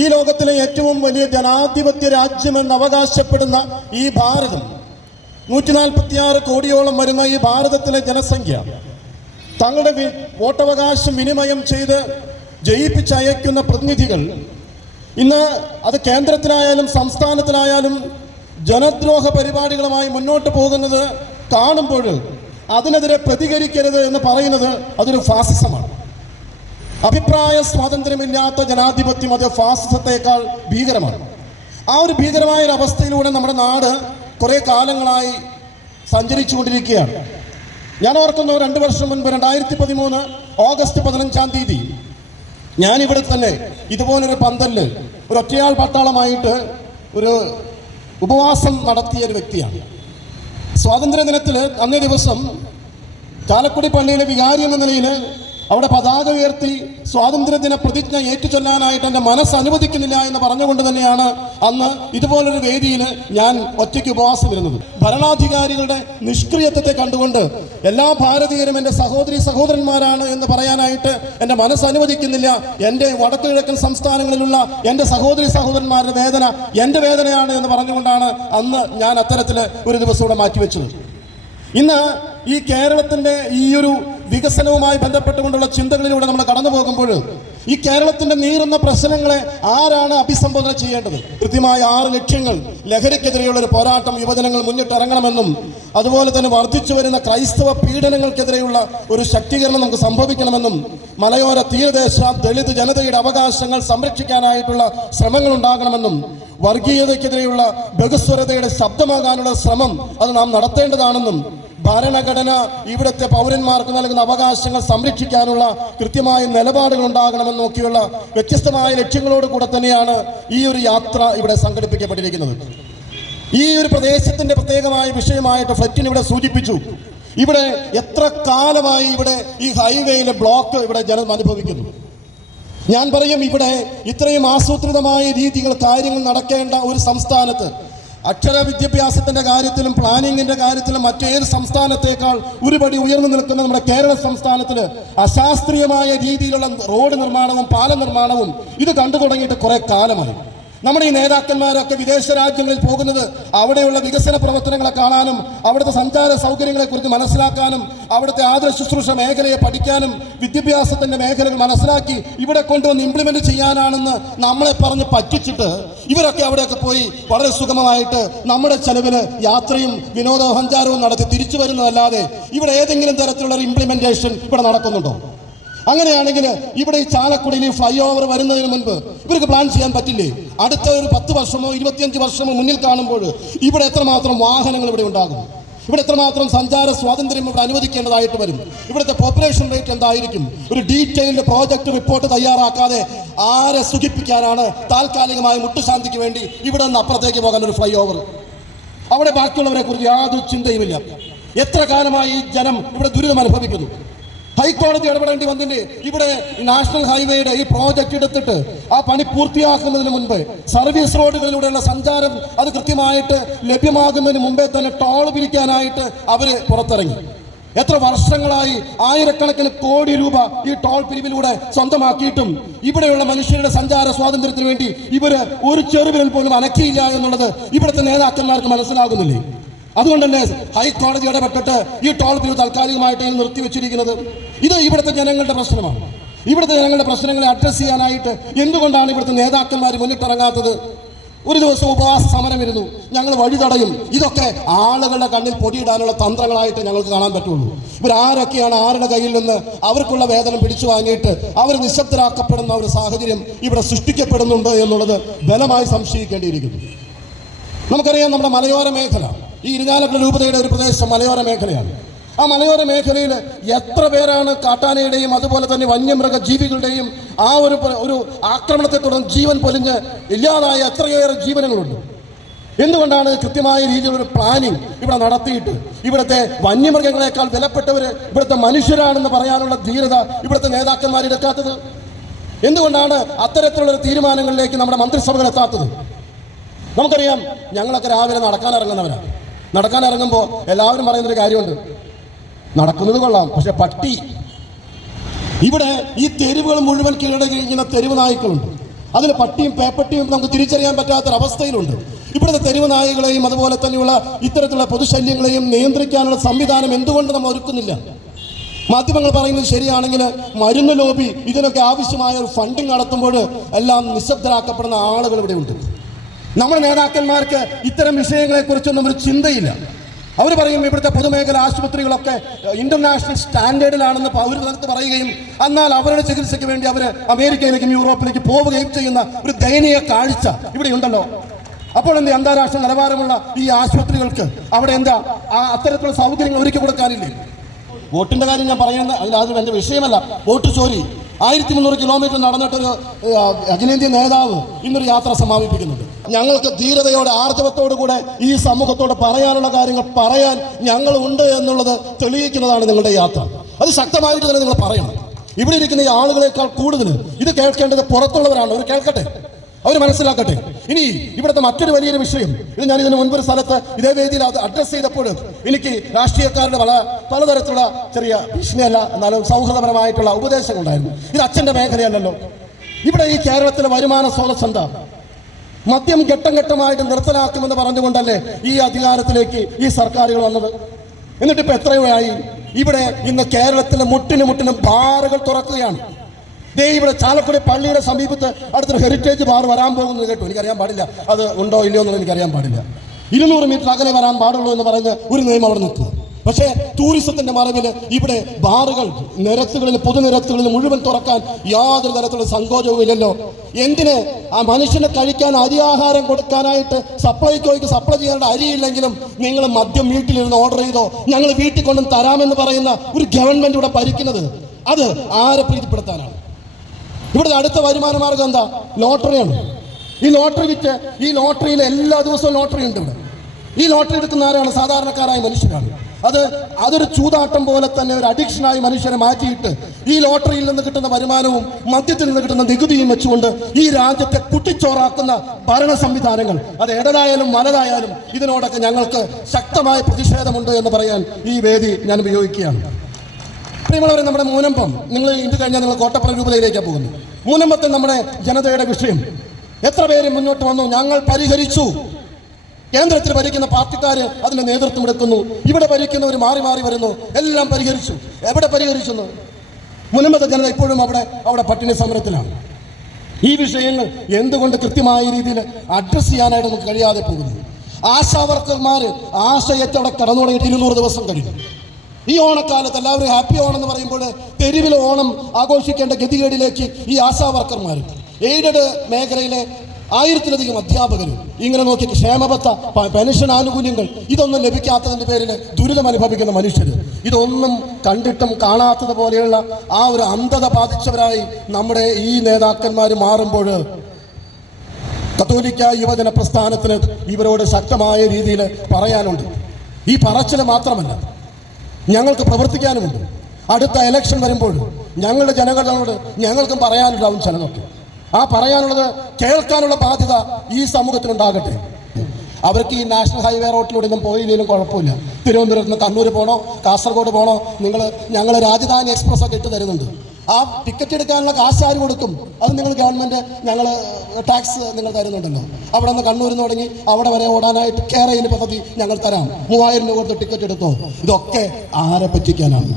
ഈ ലോകത്തിലെ ഏറ്റവും വലിയ ജനാധിപത്യ രാജ്യമെന്ന് അവകാശപ്പെടുന്ന ഈ ഭാരതം, 146 കോടിയോളം വരുന്ന ഈ ഭാരതത്തിലെ ജനസംഖ്യ തങ്ങളുടെ വോട്ടവകാശം വിനിമയം ചെയ്ത് ജയിപ്പിച്ചയക്കുന്ന പ്രതിനിധികൾ ഇന്ന് അത് കേന്ദ്രത്തിലായാലും സംസ്ഥാനത്തിലായാലും ജനദ്രോഹ പരിപാടികളുമായി മുന്നോട്ട് പോകുന്നത് കാണുമ്പോൾ അതിനെതിരെ പ്രതികരിക്കരുത് എന്ന് പറയുന്നത് അതൊരു ഫാസിസമാണ്. അഭിപ്രായ സ്വാതന്ത്ര്യമില്ലാത്ത ജനാധിപത്യം അത് ഫാസിസത്തേക്കാൾ ഭീകരമാണ്. ആ ഒരു ഭീകരമായ ഒരു അവസ്ഥയിലൂടെ നമ്മുടെ നാട് കുറേ കാലങ്ങളായി സഞ്ചരിച്ചു കൊണ്ടിരിക്കുകയാണ്. ഞാൻ ഓർക്കുന്നു, 2 വർഷം മുൻപ് 2013 ഓഗസ്റ്റ് 15-ാം തീയതി ഞാനിവിടെ തന്നെ ഇതുപോലൊരു പന്തലിൽ ഒരു ഒറ്റയാൾ പട്ടാളമായിട്ട് ഒരു ഉപവാസം നടത്തിയ ഒരു വ്യക്തിയാണ്. സ്വാതന്ത്ര്യദിനത്തിൽ അന്നേ ദിവസം ചാലക്കുടി പള്ളിയിലെ വികാരി എന്ന നിലയിൽ അവിടെ പതാക ഉയർത്തി സ്വാതന്ത്ര്യദിന പ്രതിജ്ഞ ഏറ്റുചൊല്ലാനായിട്ട് എൻ്റെ മനസ്സ് അനുവദിക്കുന്നില്ല എന്ന് പറഞ്ഞുകൊണ്ട് തന്നെയാണ് അന്ന് ഇതുപോലൊരു വേദിയിൽ ഞാൻ ഒറ്റയ്ക്ക് ഉപവാസം ഇരുന്നത്. ഭരണാധികാരികളുടെ നിഷ്ക്രിയത്വത്തെ കണ്ടുകൊണ്ട് എല്ലാ ഭാരതീയരും എൻ്റെ സഹോദരി സഹോദരന്മാരാണ് എന്ന് പറയാനായിട്ട് എൻ്റെ മനസ്സ് അനുവദിക്കുന്നില്ല. എൻ്റെ വടക്കു കിഴക്കൻ സംസ്ഥാനങ്ങളിലുള്ള എൻ്റെ സഹോദരി സഹോദരന്മാരുടെ വേദന എൻ്റെ വേദനയാണ് എന്ന് പറഞ്ഞുകൊണ്ടാണ് അന്ന് ഞാൻ അത്തരത്തിൽ ഒരു ദിവസം ഇവിടെ മാറ്റിവെച്ചത്. ഇന്ന് ഈ കേരളത്തിൻ്റെ ഈ ഒരു വികസനവുമായി ബന്ധപ്പെട്ടുകൊണ്ടുള്ള ചിന്തകളിലൂടെ നമ്മൾ കടന്നു പോകുമ്പോൾ ഈ കേരളത്തിൻ്റെ നീറുന്ന പ്രശ്നങ്ങളെ ആരാണ് അഭിസംബോധന ചെയ്യേണ്ടത്? കൃത്യമായ 6 ലക്ഷ്യങ്ങൾ. ലഹരിക്കെതിരെയുള്ള ഒരു പോരാട്ടം, യുവജനങ്ങൾ മുന്നിട്ടിറങ്ങണമെന്നും അതുപോലെ തന്നെ വർദ്ധിച്ചു വരുന്ന ക്രൈസ്തവ പീഡനങ്ങൾക്കെതിരെയുള്ള ഒരു ശക്തീകരണം നമുക്ക് സംഭവിക്കണമെന്നും മലയോര തീരദേശ ദളിത് ജനതയുടെ അവകാശങ്ങൾ സംരക്ഷിക്കാനായിട്ടുള്ള ശ്രമങ്ങൾ ഉണ്ടാകണമെന്നും വർഗീയതയ്ക്കെതിരെയുള്ള ബഹുസ്വരതയുടെ ശബ്ദമാകാനുള്ള ശ്രമം അത് നാം നടത്തേണ്ടതാണെന്നും ഭരണഘടന ഇവിടുത്തെ പൗരന്മാർക്ക് നൽകുന്ന അവകാശങ്ങൾ സംരക്ഷിക്കാനുള്ള കൃത്യമായ നിലപാടുകൾ ഉണ്ടാകണമെന്ന് നോക്കിയുള്ള വ്യത്യസ്തമായ ലക്ഷ്യങ്ങളോട് കൂടെ തന്നെയാണ് ഈ ഒരു യാത്ര ഇവിടെ സംഘടിപ്പിക്കപ്പെട്ടിരിക്കുന്നത്. ഈ ഒരു പ്രദേശത്തിൻ്റെ പ്രത്യേകമായ വിഷയമായിട്ട് ഫ്ലറ്റിന് ഇവിടെ സൂചിപ്പിച്ചു. ഇവിടെ എത്ര കാലമായി ഇവിടെ ഈ ഹൈവേയിലെ ബ്ലോക്ക് ഇവിടെ ജനം അനുഭവിക്കുന്നു. ഞാൻ പറയും, ഇവിടെ ഇത്രയും ആസൂത്രിതമായ രീതികൾ കാര്യങ്ങൾ നടക്കേണ്ട ഒരു സംസ്ഥാനത്ത് അക്ഷര വിദ്യാഭ്യാസത്തിൻ്റെ കാര്യത്തിലും പ്ലാനിങ്ങിൻ്റെ കാര്യത്തിലും മറ്റേത് സംസ്ഥാനത്തേക്കാൾ ഒരുപടി ഉയർന്നു നിൽക്കുന്ന നമ്മുടെ കേരള സംസ്ഥാനത്തിൽ അശാസ്ത്രീയമായ രീതിയിലുള്ള റോഡ് നിർമ്മാണവും പാല നിർമ്മാണവും ഇത് കണ്ടു തുടങ്ങിയിട്ട് കുറേ കാലമായി. നമ്മുടെ ഈ നേതാക്കന്മാരൊക്കെ വിദേശ രാജ്യങ്ങളിൽ പോകുന്നത് അവിടെയുള്ള വികസന പ്രവർത്തനങ്ങളെ കാണാനും അവിടുത്തെ സഞ്ചാര സൗകര്യങ്ങളെക്കുറിച്ച് മനസ്സിലാക്കാനും അവിടുത്തെ ആതുര ശുശ്രൂഷ മേഖലയെ പഠിക്കാനും വിദ്യാഭ്യാസത്തിൻ്റെ മേഖലകൾ മനസ്സിലാക്കി ഇവിടെ കൊണ്ടുവന്ന് ഇംപ്ലിമെൻ്റ് ചെയ്യാനാണെന്ന് നമ്മളെ പറഞ്ഞ് പറ്റിച്ചിട്ട് ഇവരൊക്കെ അവിടെയൊക്കെ പോയി വളരെ സുഗമമായിട്ട് നമ്മുടെ ചെലവിൽ യാത്രയും വിനോദസഞ്ചാരവും നടത്തി തിരിച്ചു വരുന്നതല്ലാതെ ഇവിടെ ഏതെങ്കിലും തരത്തിലുള്ള ഒരു ഇംപ്ലിമെൻറ്റേഷൻ ഇവിടെ നടക്കുന്നുണ്ടോ? അങ്ങനെയാണെങ്കിൽ ഇവിടെ ഈ ചാലക്കുടിയിൽ ഫ്ലൈ ഓവർ വരുന്നതിന് മുൻപ് ഇവർക്ക് പ്ലാൻ ചെയ്യാൻ പറ്റില്ലേ? അടുത്ത ഒരു 10 വർഷമോ 25 വർഷമോ മുന്നിൽ കാണുമ്പോൾ ഇവിടെ എത്രമാത്രം വാഹനങ്ങൾ ഇവിടെ ഉണ്ടാകും? ഇവിടെ എത്രമാത്രം സഞ്ചാര സ്വാതന്ത്ര്യം ഇവിടെ അനുവദിക്കേണ്ടതായിട്ട് വരും? ഇവിടുത്തെ പോപ്പുലേഷൻ റേറ്റ് എന്തായിരിക്കും? ഒരു ഡീറ്റെയിൽഡ് പ്രോജക്റ്റ് റിപ്പോർട്ട് തയ്യാറാക്കാതെ ആരെ സുഖിപ്പിക്കാനാണ് താൽക്കാലികമായ മുട്ടുശാന്തിക്ക് വേണ്ടി ഇവിടെ നിന്ന് അപ്പുറത്തേക്ക് പോകാൻ ഒരു ഫ്ലൈ ഓവർ? അവിടെ ബാക്കിയുള്ളവരെ കുറിച്ച് യാതൊരു ചിന്തയുമില്ല. എത്ര കാലമായി ഈ ജനം ഇവിടെ ദുരിതം അനുഭവിക്കുന്നു. ഹൈക്കോടതി ഇടപെടേണ്ടി വന്നില്ലേ? ഇവിടെ നാഷണൽ ഹൈവേയുടെ ഈ പ്രോജക്റ്റ് എടുത്തിട്ട് ആ പണി പൂർത്തിയാക്കുന്നതിന് മുൻപ് സർവീസ് റോഡുകളിലൂടെയുള്ള സഞ്ചാരം അത് കൃത്യമായിട്ട് ലഭ്യമാകുന്നതിന് മുമ്പേ തന്നെ ടോൾ പിരിക്കാനായിട്ട് അവർ പുറത്തിറങ്ങി. എത്ര വർഷങ്ങളായി ആയിരക്കണക്കിന് കോടി രൂപ ഈ ടോൾ പിരിവിലൂടെ സ്വന്തമാക്കിയിട്ടും ഇവിടെയുള്ള മനുഷ്യരുടെ സഞ്ചാര സ്വാതന്ത്ര്യത്തിന് വേണ്ടി ഇവർ ഒരു ചെറുവിരൽ പോലും അനക്കിയില്ല എന്നുള്ളത് ഇവിടുത്തെ നേതാക്കന്മാർക്ക് മനസ്സിലാകുന്നില്ലേ? അതുകൊണ്ട് തന്നെ ഹൈക്കോടതി ഇടപെട്ടിട്ട് ഈ ടോൾ പിരിവ് താൽക്കാലികമായിട്ട് നിർത്തിവെച്ചിരിക്കുന്നത്. ഇത് ഇവിടുത്തെ ജനങ്ങളുടെ പ്രശ്നമാണ്. ഇവിടുത്തെ ജനങ്ങളുടെ പ്രശ്നങ്ങളെ അഡ്രസ്സ് ചെയ്യാനായിട്ട് എന്തുകൊണ്ടാണ് ഇവിടുത്തെ നേതാക്കന്മാർ മുന്നിട്ടിറങ്ങാത്തത്? ഒരു ദിവസം ഉപവാസ സമരം ഇരുന്നു, ഞങ്ങൾ വഴി തടയും. ഇതൊക്കെ ആളുകളുടെ കണ്ണിൽ പൊടിയിടാനുള്ള തന്ത്രങ്ങളായിട്ട് ഞങ്ങൾക്ക് കാണാൻ പറ്റുള്ളൂ. ഇവരാരൊക്കെയാണ് ആരുടെ കയ്യിൽ നിന്ന് അവർക്കുള്ള വേതനം പിടിച്ചു വാങ്ങിയിട്ട് അവർ നിശബ്ദരാക്കപ്പെടുന്ന ഒരു സാഹചര്യം ഇവിടെ സൃഷ്ടിക്കപ്പെടുന്നുണ്ട് എന്നുള്ളത് ബലമായി സംശയിക്കേണ്ടിയിരിക്കുന്നു. നമുക്കറിയാം, നമ്മുടെ മലയോര മേഖല, ഈ ഇരിഞ്ഞാലക്കുട രൂപതയുടെ ഒരു പ്രദേശം മലയോര മേഖലയാണ്. ആ മലയോര മേഖലയിൽ എത്ര പേരാണ് കാട്ടാനയുടെയും അതുപോലെ തന്നെ വന്യമൃഗ ജീവികളുടെയും ആ ഒരു ആക്രമണത്തെ തുടർന്ന് ജീവൻ പൊലിഞ്ഞ് ഇല്ലാതായ എത്രയേറെ ജീവനങ്ങളുണ്ട്. എന്തുകൊണ്ടാണ് കൃത്യമായ രീതിയിലൊരു പ്ലാനിങ് ഇവിടെ നടത്തിയിട്ട് ഇവിടുത്തെ വന്യമൃഗങ്ങളെക്കാൾ വിലപ്പെട്ടവർ ഇവിടുത്തെ മനുഷ്യരാണെന്ന് പറയാനുള്ള ധീരത ഇവിടുത്തെ നേതാക്കന്മാരെടുക്കാത്തത്? എന്തുകൊണ്ടാണ് അത്തരത്തിലുള്ള തീരുമാനങ്ങളിലേക്ക് നമ്മുടെ മന്ത്രിസഭകൾ എത്താത്തത്? നമുക്കറിയാം, ഞങ്ങളൊക്കെ രാവിലെ നടക്കാനിറങ്ങുന്നവരാണ്. നടക്കാനിറങ്ങുമ്പോൾ എല്ലാവരും പറയുന്നൊരു കാര്യമുണ്ട്, നടക്കുന്നത് കൊള്ളാം, പക്ഷെ പട്ടി. ഇവിടെ ഈ തെരുവുകൾ മുഴുവൻ കീഴടങ്ങിയിരിക്കുന്ന തെരുവ് നായ്ക്കളുണ്ട്. അതിൽ പട്ടിയും പേപ്പട്ടിയും നമുക്ക് തിരിച്ചറിയാൻ പറ്റാത്തൊരവസ്ഥയിലുണ്ട്. ഇവിടുത്തെ തെരുവ് നായകളെയും അതുപോലെ തന്നെയുള്ള ഇത്തരത്തിലുള്ള പൊതുശല്യങ്ങളെയും നിയന്ത്രിക്കാനുള്ള സംവിധാനം എന്തുകൊണ്ട് നമ്മൾ ഒരുക്കുന്നില്ല? മാധ്യമങ്ങൾ പറയുന്നത് ശരിയാണെങ്കിൽ മരുന്ന് ലോബി ഇതിനൊക്കെ ആവശ്യമായ ഒരു ഫണ്ടിങ് നടത്തുമ്പോൾ എല്ലാം നിശബ്ദരാക്കപ്പെടുന്ന ആളുകൾ ഇവിടെ ഉണ്ട്. നമ്മുടെ നേതാക്കന്മാർക്ക് ഇത്തരം വിഷയങ്ങളെക്കുറിച്ചൊന്നും ഒരു ചിന്തയില്ല. അവർ പറയും ഇവിടുത്തെ പൊതുമേഖല ആശുപത്രികളൊക്കെ ഇന്റർനാഷണൽ സ്റ്റാൻഡേർഡിലാണെന്ന് അവർ നേരത്തെ പറയുകയും എന്നാൽ അവരുടെ ചികിത്സയ്ക്ക് വേണ്ടി അവർ അമേരിക്കയിലേക്കും യൂറോപ്പിലേക്ക് പോവുകയും ചെയ്യുന്ന ഒരു ദയനീയ കാഴ്ച ഇവിടെ ഉണ്ടല്ലോ. അപ്പോൾ എന്ത് അന്താരാഷ്ട്ര നിലവാരമുള്ള ഈ ആശുപത്രികൾക്ക് അവിടെ എന്താ അത്തരത്തിലുള്ള സൗകര്യങ്ങൾ ഒരുക്കി കൊടുക്കാനില്ലേ? വോട്ടിന്റെ കാര്യം ഞാൻ പറയുന്നത് അതിൽ എൻ്റെ വിഷയമല്ല. വോട്ട് ചോരി 1300 കിലോമീറ്റർ നടന്നിട്ടൊരു അഖിലേന്ത്യാ നേതാവ് ഇന്നൊരു യാത്ര സമാപിപ്പിക്കുന്നുണ്ട്. ഞങ്ങൾക്ക് ധീരതയോടെ ആർജവത്തോടു കൂടെ ഈ സമൂഹത്തോട് പറയാനുള്ള കാര്യങ്ങൾ പറയാൻ ഞങ്ങൾ ഉണ്ട് എന്നുള്ളത് തെളിയിക്കുന്നതാണ് നിങ്ങളുടെ യാത്ര. അത് ശക്തമായിട്ട് തന്നെ നിങ്ങൾ പറയണം. ഇവിടെ ഇരിക്കുന്ന ഈ ആളുകളെക്കാൾ കൂടുതൽ ഇത് കേൾക്കേണ്ടത് പുറത്തുള്ളവരാണ്. അവർ കേൾക്കട്ടെ, അവർ മനസ്സിലാക്കട്ടെ. ഇനി ഇവിടുത്തെ മറ്റൊരു വലിയൊരു വിഷയം, ഇത് ഞാൻ ഇതിന് മുൻപൊരു സ്ഥലത്ത് ഇതേ വേദിയിൽ അത് അഡ്രസ്സ് ചെയ്തപ്പോൾ എനിക്ക് രാഷ്ട്രീയക്കാരുടെ പലതരത്തിലുള്ള ചെറിയ ഭീഷണിയല്ല എന്നാലും സൗഹൃദപരമായിട്ടുള്ള ഉപദേശങ്ങളുണ്ടായിരുന്നു. ഇത് അച്ഛൻ്റെ മേഖലയല്ലല്ലോ. ഇവിടെ ഈ കേരളത്തിലെ വരുമാന സ്രോതസ് എന്താ? മദ്യം ഘട്ടം ഘട്ടമായിട്ട് നിർത്തലാക്കുമെന്ന് പറഞ്ഞുകൊണ്ടല്ലേ ഈ അധികാരത്തിലേക്ക് ഈ സർക്കാരുകൾ വന്നത്? എന്നിട്ടിപ്പോൾ എത്രയായി? ഇവിടെ ഇന്ന് കേരളത്തിലെ മുട്ടിന് ബാറുകൾ തുറക്കുകയാണ്. ദേ ഇവിടെ ചാലക്കുടി പള്ളിയുടെ സമീപത്ത് അടുത്തൊരു ഹെറിറ്റേജ് ബാർ വരാൻ പോകുന്നത് കേട്ടു. എനിക്കറിയാൻ പാടില്ല അത് ഉണ്ടോ ഇല്ലയോ എന്നുള്ളത് എനിക്കറിയാൻ പാടില്ല. 200 മീറ്റർ അകലെ വരാൻ പാടുള്ളൂ എന്ന് പറഞ്ഞ് ഒരു നിയമം അവിടെ നിൽക്കുക. പക്ഷേ ടൂറിസത്തിന്റെ മറവിൽ ഇവിടെ ബാറുകൾ നിരത്തുകളിൽ പൊതുനിരത്തുകളിൽ മുഴുവൻ തുറക്കാൻ യാതൊരു തരത്തിലുള്ള സങ്കോചവും ഇല്ലല്ലോ. എന്തിന് ആ മനുഷ്യനെ കഴിക്കാൻ അരിയാഹാരം കൊടുക്കാനായിട്ട് സപ്ലൈകോയ്ക്ക് സപ്ലൈ ചെയ്യേണ്ട അരിയില്ലെങ്കിലും നിങ്ങൾ മദ്യം വീട്ടിലിരുന്ന് ഓർഡർ ചെയ്തോ ഞങ്ങൾ വീട്ടിൽ കൊണ്ടും തരാമെന്ന് പറയുന്ന ഒരു ഗവൺമെന്റ് ഇവിടെ ഭരിക്കുന്നത് അത് ആരെ പ്രീതിപ്പെടുത്താനാണ്? ഇവിടുത്തെ അടുത്ത വരുമാന മാർഗം എന്താ? ലോട്ടറിയാണ്. ഈ ലോട്ടറി വിറ്റ് ഈ ലോട്ടറിയിൽ എല്ലാ ദിവസവും ലോട്ടറി ഉണ്ട് ഇവിടെ. ഈ ലോട്ടറി എടുക്കുന്ന ആരാണ്? സാധാരണക്കാരായ മനുഷ്യരാണ്. അതൊരു ചൂതാട്ടം പോലെ തന്നെ ഒരു അഡിക്ഷനായി മനുഷ്യരെ മാറ്റിയിട്ട് ഈ ലോട്ടറിയിൽ നിന്ന് കിട്ടുന്ന വരുമാനവും മദ്യത്തിൽ നിന്ന് കിട്ടുന്ന നികുതിയും വെച്ചുകൊണ്ട് ഈ രാജ്യത്തെ കുട്ടിച്ചോറാക്കുന്ന ഭരണ സംവിധാനങ്ങൾ അത് ഇടതായാലും വലതായാലും ഇതിനോടൊക്കെ ഞങ്ങൾക്ക് ശക്തമായ പ്രതിഷേധമുണ്ട് എന്ന് പറയാൻ ഈ വേദി ഞാൻ ഉപയോഗിക്കുകയാണ്. പ്രിയമുള്ളവരെ, നമ്മുടെ മൂലമ്പം നിങ്ങൾ ഇത് കഴിഞ്ഞാൽ നിങ്ങൾ കോട്ടപ്പുറം രൂപതയിലേക്കാണ് പോകുന്നു. മൂലമ്പത്തെ നമ്മുടെ ജനതയുടെ വിഷയം എത്ര പേര് മുന്നോട്ട് വന്നു, ഞങ്ങൾ പരിഹരിച്ചു. കേന്ദ്രത്തിൽ ഭരിക്കുന്ന പാർട്ടിക്കാർ അതിന് നേതൃത്വം എടുക്കുന്നു, ഇവിടെ ഭരിക്കുന്നവർ മാറി മാറി വരുന്നു, എല്ലാം പരിഹരിച്ചു. എവിടെ പരിഹരിച്ചു? മുനമ്പത്തെ ജനത ഇപ്പോഴും അവിടെ പട്ടിണി സമരത്തിലാണ്. ഈ വിഷയങ്ങൾ എന്തുകൊണ്ട് കൃത്യമായ രീതിയിൽ അഡ്രസ്സ് ചെയ്യാനായിട്ട് നമുക്ക് കഴിയാതെ പോകുന്നു? ആശാവർക്കർമാർ ആശയത്തോടെ കടന്നു തുടങ്ങിയിട്ട് 200 ദിവസം കഴിഞ്ഞു. ഈ ഓണക്കാലത്ത് എല്ലാവരും ഹാപ്പി ഓണം എന്ന് പറയുമ്പോൾ തെരുവിൽ ഓണം ആഘോഷിക്കേണ്ട ഗതികേടിലേക്ക് ഈ ആശാവർക്കർമാർ, എയ്ഡഡ് മേഖലയിലെ 1000-ലധികം അധ്യാപകരും ഇങ്ങനെ നോക്കി ക്ഷേമബത്ത പെൻഷൻ ആനുകൂല്യങ്ങൾ ഇതൊന്നും ലഭിക്കാത്തതിൻ്റെ പേരിൽ ദുരിതം അനുഭവിക്കുന്ന മനുഷ്യർ, ഇതൊന്നും കണ്ടിട്ടും കാണാത്തത് പോലെയുള്ള ആ ഒരു അന്ധത ബാധിച്ചവരായി നമ്മുടെ ഈ നേതാക്കന്മാർ മാറുമ്പോൾ കത്തോലിക്ക യുവജന പ്രസ്ഥാനത്തിന് ഇവരോട് ശക്തമായ രീതിയിൽ പറയാനുണ്ട്. ഈ പറച്ചിൽ മാത്രമല്ല, ഞങ്ങൾക്ക് പ്രവർത്തിക്കാനുമുണ്ട്. അടുത്ത ഇലക്ഷൻ വരുമ്പോൾ ഞങ്ങളുടെ ജനങ്ങളോട് ഞങ്ങൾക്കും പറയാനുണ്ടാവും ചിലതൊക്കെ. ആ പറയാനുള്ളത് കേൾക്കാനുള്ള ബാധ്യത ഈ സമൂഹത്തിനുണ്ടാകട്ടെ. അവർക്ക് ഈ നാഷണൽ ഹൈവേ റോട്ടിലൂടെയൊന്നും പോയില്ലെങ്കിലും കുഴപ്പമില്ല. തിരുവനന്തപുരത്ത് നിന്ന് കണ്ണൂർ പോകണോ കാസർഗോഡ് പോകണോ, ഞങ്ങൾ രാജധാനി എക്സ്പ്രസ് ഒക്കെ ഇട്ട് തരുന്നുണ്ട്. ആ ടിക്കറ്റ് എടുക്കാനുള്ള കാശ് ആര് കൊടുക്കും? അത് നിങ്ങൾ ഗവൺമെൻറ് ഞങ്ങൾ ടാക്സ് നിങ്ങൾ തരുന്നുണ്ടല്ലോ. അവിടെ നിന്ന് കണ്ണൂരിൽ നിന്ന് തുടങ്ങി അവിടെ വരെ ഓടാനായിട്ട് കേരയിൽ പദ്ധതി ഞങ്ങൾ തരാം. 3000 രൂപ കൊടുത്ത് ടിക്കറ്റ് എടുത്തോ. ഇതൊക്കെ ആരെ പറ്റിക്കാനാണ്?